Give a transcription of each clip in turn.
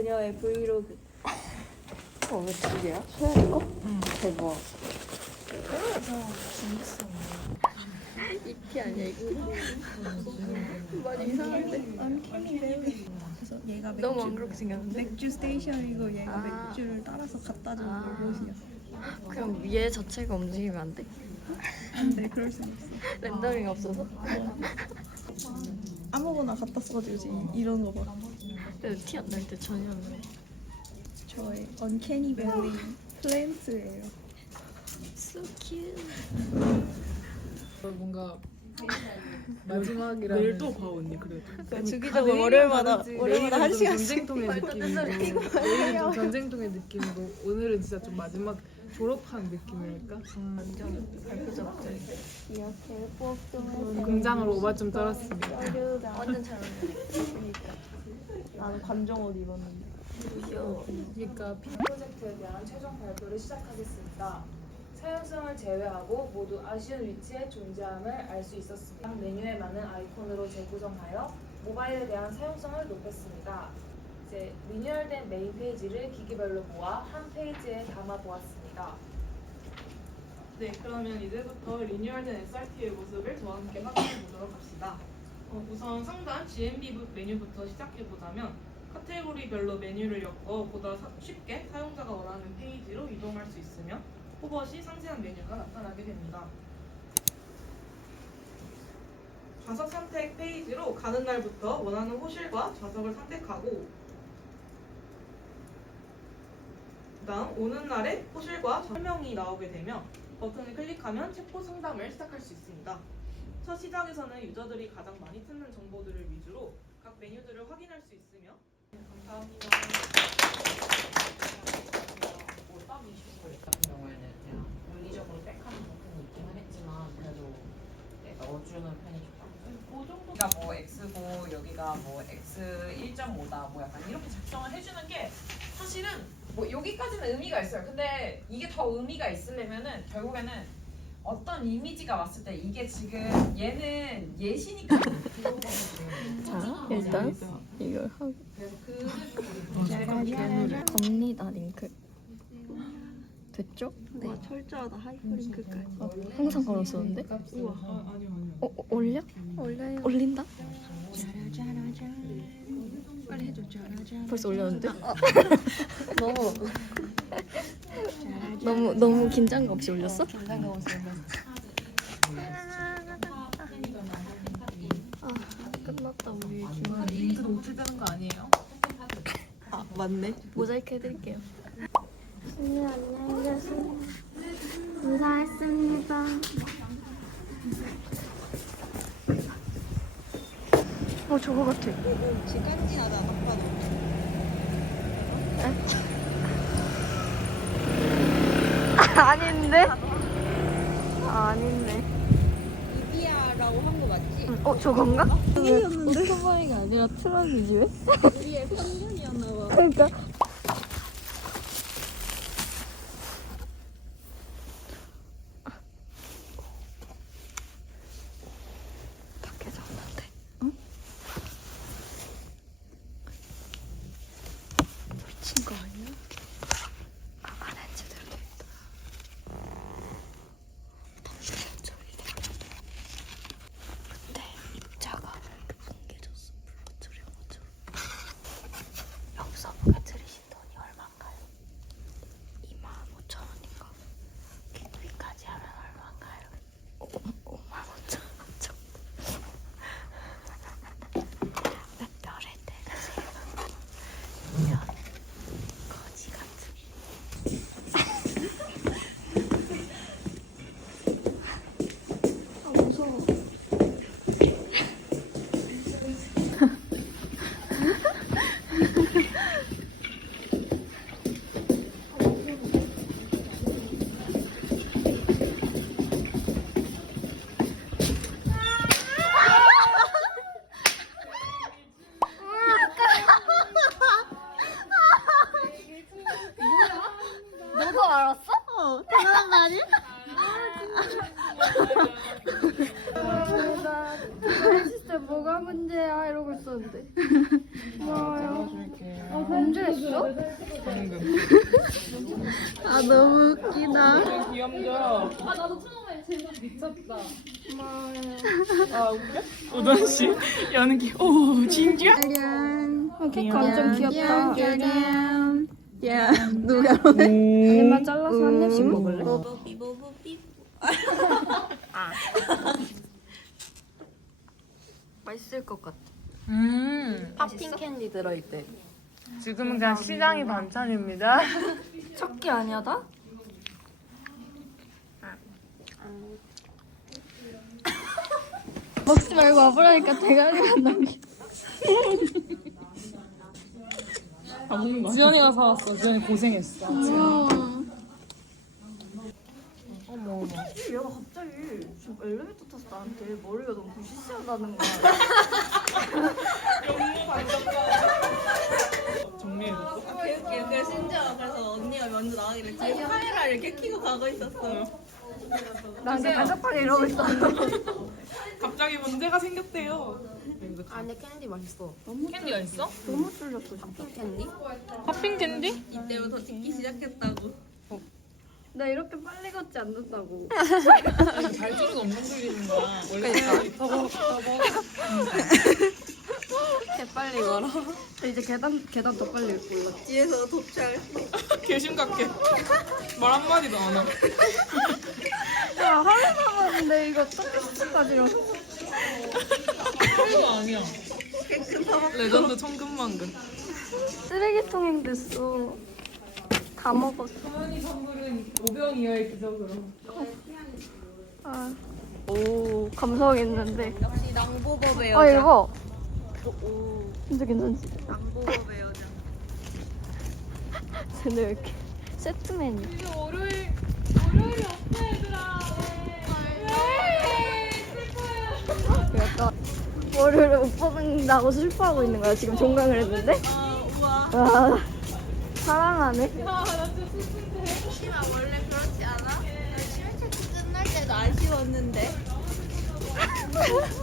그녀의 브이로그. 어, 왜두 개야? 소연이 거? 응. 대박. 이티 아니야 이거? 많이 이상한데? 그래서 얘가 맥주, 너무 안 그렇게 생겼는데? 맥주 스테이션이고 얘가 아. 맥주를 따라서 갖다 주는 아. 로봇이야. 그럼 얘 자체가 움직이면 안 돼? 근데 그럴 순 없어. 렌더링 없어서? 아무거나 갖다 써가지고 지금 이런 거 봐. 그래도 티안 날 때 전혀 안 나. 저의 언캐니 밸리 플랜트예요. So cute. 뭔가 마지막이라 내일 또 봐 언니 그래도 네, 주기적으로 월요일마다 월요일마다 한 시간씩. 전쟁통의 느낌이고 내일은 좀 전쟁통의 느낌이고 오늘은 진짜 좀 마지막 졸업한 느낌이랄까 완전 발표자 갑자기. 이렇게 뽑좀 공장으로 오바 좀 떨었습니다 완전 잘 어울려. 나는 관종 옷 입었는데. 귀여워. 그러니까 프로젝트에 대한 최종 발표를 시작하겠습니다. 사용성을 제외하고 모두 아쉬운 위치에 존재함을 알 수 있었습니다. 각 메뉴에 많은 아이콘으로 재구성하여 모바일에 대한 사용성을 높였습니다. 이제 리뉴얼된 메인 페이지를 기기별로 모아 한 페이지에 담아 보았습니다. 네, 그러면 이제부터 리뉴얼된 SRT의 모습을 저와 함께 확인해 보도록 합시다. 어, 우선 상단 GMB 부- 메뉴부터 시작해 보자면 카테고리별로 메뉴를 엮어 보다 사- 쉽게 사용자가 원하는 페이지로 이동할 수 있으며 호버 시 상세한 메뉴가 나타나게 됩니다. 좌석 선택 페이지로 가는 날부터 원하는 호실과 좌석을 선택하고 그다음 오는 날에 호실과 설명이 나오게 되며 버튼을 클릭하면 체포 상담을 시작할 수 있습니다. 첫 시작에서는 유저들이 가장 많이 찾는 정보들을 위주로 각 메뉴들을 확인할 수 있으며 네, 감사합니다. 올밤 이슈 같은 경우에는 그냥 물리적으로 백하는 부분이 있긴 하겠지만 그래도 넣어주는 편이 좋다. 그 정도. 여기가 뭐 X고 여기가 뭐 X 1.5다 뭐 약간 이렇게 작성을 해주는 게 사실은 뭐 여기까지는 의미가 있어요. 근데 이게 더 의미가 있으려면은 결국에는 어떤 이미지가 왔을 때 이게 지금 얘는 예시니까 자, 일단 이걸 하고 그래서 그 겁니다 링크. 됐죠? 와 철저하다 하이퍼링크까지. 어, 항상 걸었었는데? 우와 아, 아니요 아니요 어, 어, 올려? 올려요. 올린다? 빨리 해줘. 벌써 올렸는데? 너무 너무 너무 긴장감 없이 올렸어? 긴장감 없이 아 끝났다 우리 중간 링크 노출되는 거 아니에요? 아 맞네. 모자이크 해드릴게요. 네, 안녕히 계세요. 감사했습니다. 어 저거 같아. 시간지 나다 딱 봐도. 아닌데? 아닌데. 이비아라고 한 거 맞지? 어 저건가? 오토바이가 아니라 트럭이지 왜? 우리의 편견이었나 봐. 그러니까 밖에 졌는데 응? 미친 거 아니야? 아, 안에 제대로 돼 있다 덩치는 소리가 근데 입자가 뭉개졌어 불러들여 가지고 여기서 보게 들이신 돈이 얼마인가요? 2만 5천 원인가? 기비까지 하면 얼마인가요? 5, 5만 5천 원 정도 몇 별에 때리세요? 면 거지 같은 너도 알았어? 어 대단한 거 아니야? 진짜 뭐가 문제야 이러고 있었는데. 고마워요. 아 문제했어? 아 너무 웃기다. 귀염져. 미쳤다. 우던 씨 연기. 오 진짜? 어, 케이크 완전 귀엽다. 야 누가 얘만 잘라서 한 입씩 먹을래? 맛있을 것 같아. 음. 팝핑 캔디 들어있대. 지금은 그냥 시장이 반찬입니다. 첫끼 아니야 다? 먹지 말고 와보라니까 대가리가 남기. 지연이가 사왔어. 지연이 고생했어. 얘가 갑자기 지금 엘리베이터 타서 나한테 머리가 너무 부시시하다는 거야. 정리해줬어. 개웃겨. 그래서 심지어 그래서 언니가 먼저 나가길래 뒤에 카메라 이렇게 켜고 가고 있었어요. 나한테 반짝하게 이러고 있어. 갑자기 문제가 생겼대요. 안에 캔디 맛있어. 캔디가 있어? 너무 쫄렸어 진짜. 캔디? 팥빙 캔디? 이때부터 찍기 시작했다고. 나 이렇게 빨리 걷지 않는다고. 발주가 엄청 들리는 거야. 원래 터벅 터벅. 개 빨리 걸어. 이제 계단 계단 더 빨리 올라. 뒤에서 도찰. 개심각해. 말 한마디도 안 하고. 야 하루 남았는데 이거 어떻게 이러 그거 아니야. 레전드 천근만근. 쓰레기통행 됐어. 다 먹었어. 소연이 선물은 오병 이하의 기적으로. 아. 오 감성 있는데. 역시 낭보법의 아 여자. 이거 오, 진짜 괜찮지? 낭보법의 여자. 근데 왜 이렇게 세트 메뉴? 이제 월요일 월 요일이 없어 얘들아. 약간 월요일에 못 뽑는다고 슬퍼하고 있는 거야. 지금 종강을 했는데. 아, 우와. 와 사랑하네. 심아 원래 그렇지 않아? 나 심해체크 끝날 때도 아쉬웠는데.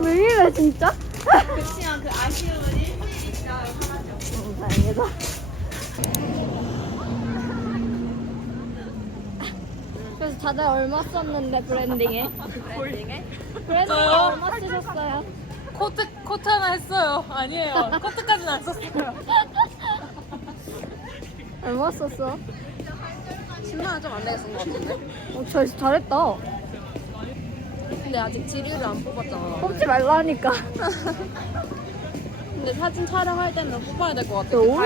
왜 이래 진짜? 그치만 그 아쉬움은 일주일 있다 사라져. 음, 다행이다. 그래서 다들 얼마 썼는데 브랜딩에? 브랜딩에? 브랜딩에 얼마 쓰셨어요? 코트 코트 하나 했어요. 아니에요. 코트까지는 안 썼어요. 얼마 썼어? 10만 원 좀 안 되게 쓴것 같은데? 어, 잘, 잘했다. 근데 아직 지류를 안 뽑았잖아. 뽑지 말라니까. 근데 사진 촬영할 때는 뽑아야 될 것 같아. 너 오히려,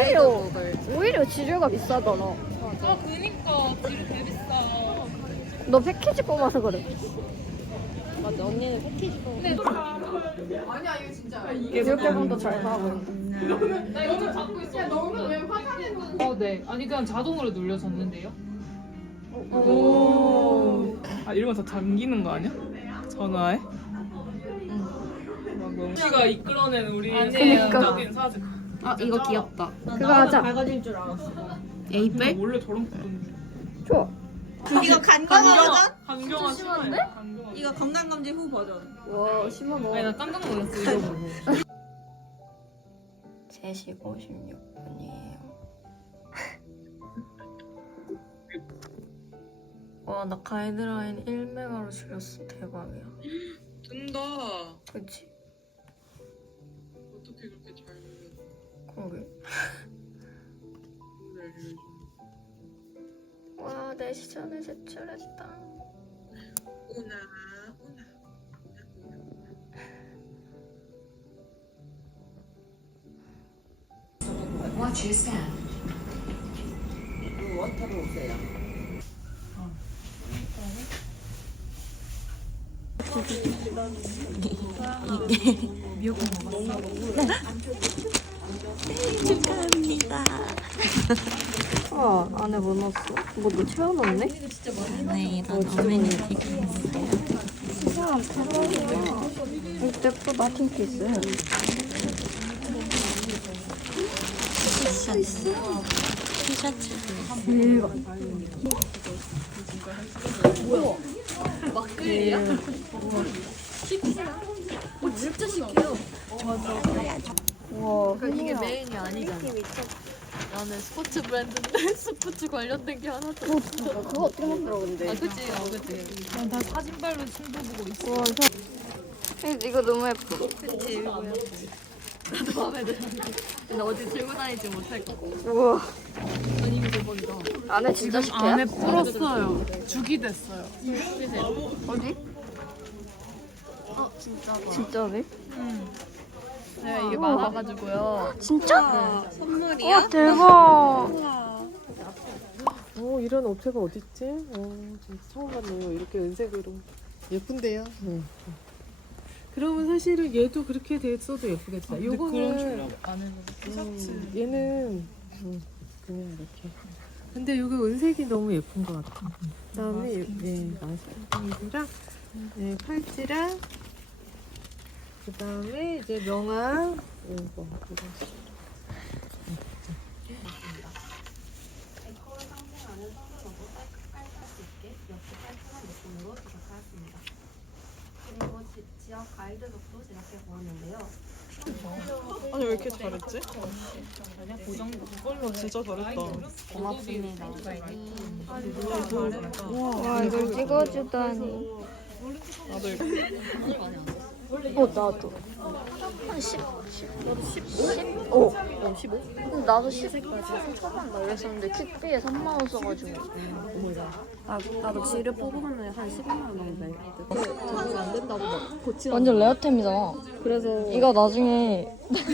가이드북을. 오히려 지류가 비싸잖아. 아 그니까 뒤로 개 비싸. 너 패키지 뽑아서 그래. 맞아, 언니는 패키지 뽑아. 이렇게 보면 더잘 나오고 있네. 나 이거 잡고 있어. 너는 왜 화장해? 어, 네. 아니 그냥 자동으로 눌려 졌는데요. 오. 아 이러면 다 잠기는 거 아니야? 전화에? 응. 우리가 이끌어낸 우리 그니까. 성적인 사진. 아, 이거 귀엽다. 그거 하자. 밝아질 줄 알았어. 에이백? 원래 저런 거던데. 좋아. 이거 간강 버전? 강경화 심한데? 이거 건강검진 후 버전. 와, 심어 너. 아니 나 깜짝 놀랐어 이거 보고. 3시 56분이에요. 와, 나 가이드라인 1메가로 줄였어. 대박이야. 뜬다. 그치? 어떻게 그렇게 잘 그러게. 와, 4시 전에 제출했다. 오나 오나. 와, 안에 뭐 넣었어? 뭐 너 채워놨네? 네, 이런 어메니 되게 사람 대박이야. 이때 또 마틴 케이스. 티셔츠. 티셔츠. 대박. 우와. 이게 메인이 아니잖아. 나는 스포츠 브랜드인데 스포츠 관련된 게 하나도 없어. 그거 어떻게 만들어 근데? 아 그치, 어 그치. 그냥 다 사진발로 친구 보고 있어. 우와 이거 너무 예뻐. 그치, 이거 예쁘지. 나도 마음에 드는데. 근데 어디 들고 다니지 못할 거. 우와. 아니 이거 대박이다. 안에 진짜 식혜야? 안에 불었어요. 죽이 됐어요. 어디? 어 진짜다. 진짜네? 네 이게 많아가지고요. 진짜? 선물이야? 와 대박. 어, 이런 업체가 어딨지? 어, 진짜 처음 봤네요. 이렇게 은색으로. 예쁜데요? 네. 그러면 사실은 얘도 그렇게 됐어도 예쁘겠다. 근데 요거는 음, 얘는 음, 그냥 이렇게. 근데 요거 은색이 너무 예쁜 것 같아. 그다음에 예, 마스크이랑 네, 팔찌랑 그 다음에 이제 명함 이거 이거. 데코를 상징하는 성분으로 깔끔할 수 있게 이렇게 깔끔한 느낌으로 제작하였습니다. 그리고 지, 지역 가이드북도 제작해 보았는데요. 아니 왜 이렇게 잘했지? 그걸로 진짜 잘했다. 고맙습니다. 와 이걸 찍어주다니. 나도 이거 어 나도. 한 10, 10, 너도 10, 10? 어. 어 15? 근데 나도 10까지 초반다 이랬었는데 퀵비에 3만 원 써가지고. 나도 지를 뽑으면 한 12만 원 정도 돼. 적응 안 된다고 막 고치라. 완전 레어템이잖아. 그래서 이거 나중에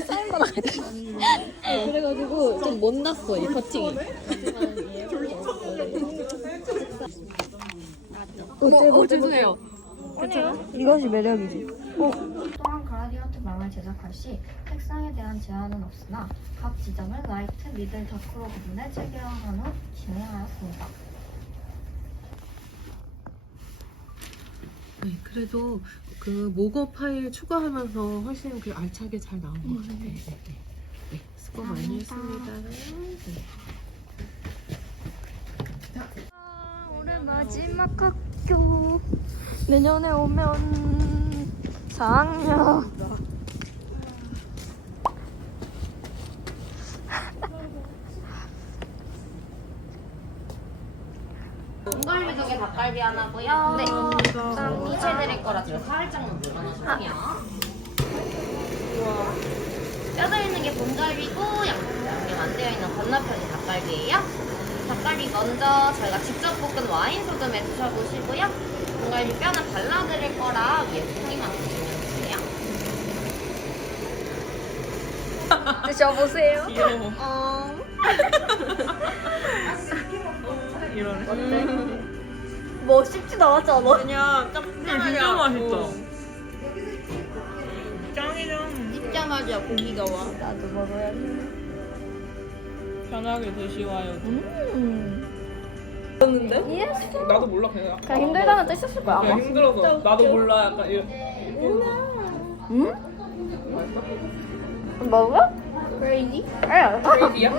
사인. 그래가지고 좀 못 났어 이 커팅이. 어, 죄송해요. 이것이 매력이지. 또한 그라디언트 망을 제작할 시 색상에 대한 제한은 없으나 각 지점을 라이트, 미들, 다크로 구분해 체계화한 후 진행하였습니다. 네, 그래도 그 모거 파일 추가하면서 훨씬 그 알차게 잘 나온 것 같아요. 네, 네, 네. 수고 많이 했습니다. 네. 올해 마지막 학교 내년에 오면 4학년 동갈비 두개 닭갈비 하나고요. 네. 이체 드릴 거라 제가 살짝만 물어놓으세요. 뼈 들어있는 게 본갈비고 양념 양념 안 되어 있는 건너편이 닭갈비예요. 닭갈비 먼저 저희가 직접 볶은 와인 소금에 드셔보시고요. 본갈비 뼈는 발라드릴 거라 위에 고기만 드시면 돼요. 드셔보세요. 귀여워. 어. 이러네. 뭐 씹지도 않았잖아. 그냥 진짜 맛있다. 짱이랑 입자마자 고기가 와. 나도 먹어야지. 편하게 드시와요. 음. 이해했어? 나도 몰라 그냥. 그냥 힘들다는 뜻이었을 거야 그냥 아마. 힘들어서 나도 몰라 약간 이런. 응? 먹어? 크레이지? 에. 크레이지야?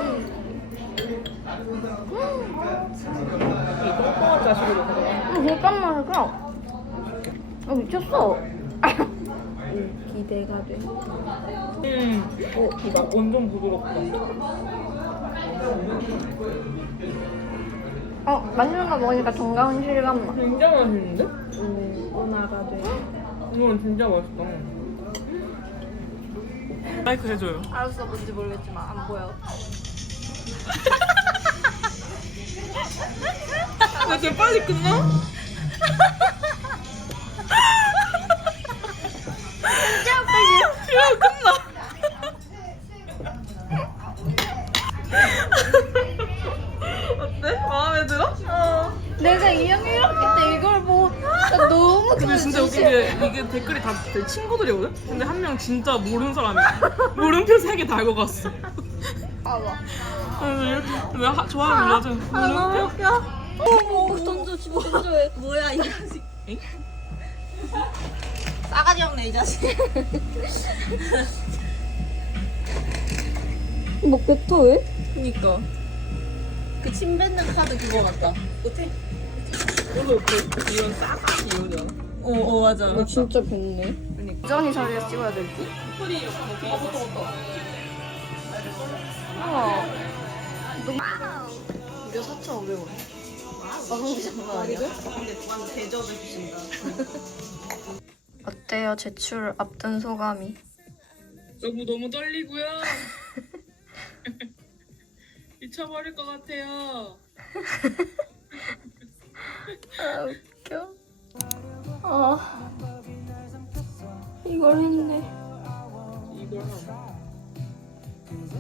이 똥똥한 자식으로 그거. 응, 잠깐만 그냥. 아 미쳤어. 기대가 돼. 음. 어, 이거 완전 부드럽다. 어 맛있는 거 먹으니까 정가운 실감 나. 진짜 맛있는데? 오나가 돼. 이건 진짜 맛있다. 마이크 해줘요. 알았어 뭔지 모르겠지만 안 보여. 나 진짜 빨리 끝나? 내 친구들이거든? 근데 한 명 진짜 모르는 사람이야. 물음표 세 개 달고 갔어. 봐봐. 그래서 이렇게 왜 하- 좋아하는 여자 물음표? 어머 던져 집어 던져 왜 뭐야 이 자식. 싸가지 없네 이 자식. 뭐 뱉어 왜? 그니까. 그 침 뱉는 카드 그거 같다. 어때? 그래서 그 이런 싸가지 이러잖아. 어어 너 진짜 뱉네. 부전이 자리에 찍어야 될 듯? 소리 이렇게 우와. 너무. 무려 4,500원. 가성비 장난 아니야? 대접해 주신다. 어때요? 제출 앞둔 소감이? 너무 너무 떨리고요. 미쳐버릴 것 같아요. 아 웃겨. 아 이걸 했네. 이걸.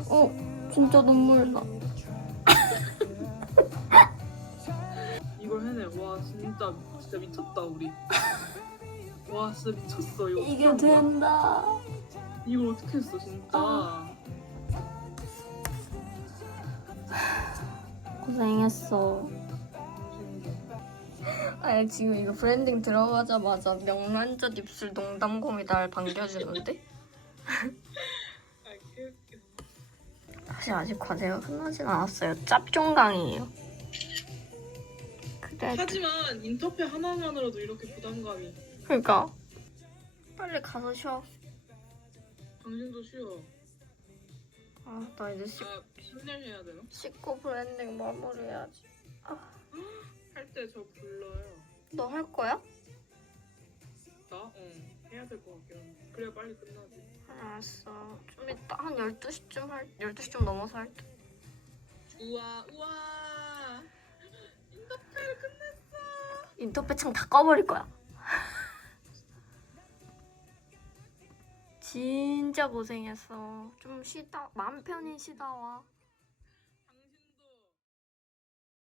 어 진짜 눈물 나. 이걸 해내. 와 진짜 진짜 미쳤다 우리. 와 진짜 미쳤어 이거. 이게 어떻게 한 거야? 된다. 이걸 어떻게 했어 진짜. 고생했어. 아니 지금 이거 브랜딩 들어가자마자 명란젓 입술 농담곰이 날 반겨주는데? 아 개웃겨. 사실 아직 과제가 끝나진 않았어요. 짭종강이에요. 그래. 하지만 인터페 하나만으로도 이렇게 부담감이. 그러니까 빨리 가서 쉬어. 당신도 쉬어. 아 나 이제 씻, 아 힘내셔야 되나? 씻고 브랜딩 마무리해야지. 할 때 저 불러요. 너 할 거야? 나? 응. 해야 될 것 같긴 한데. 그래야 빨리 끝나지. 알았어. 좀 이따 한 12시쯤 할 12시 좀 넘어서 할 때. 우와 우와. 인터페를 끝냈어. 인터페 창다 꺼버릴 거야. 진짜 고생했어. 좀 쉬다 마음 편히 쉬다 와.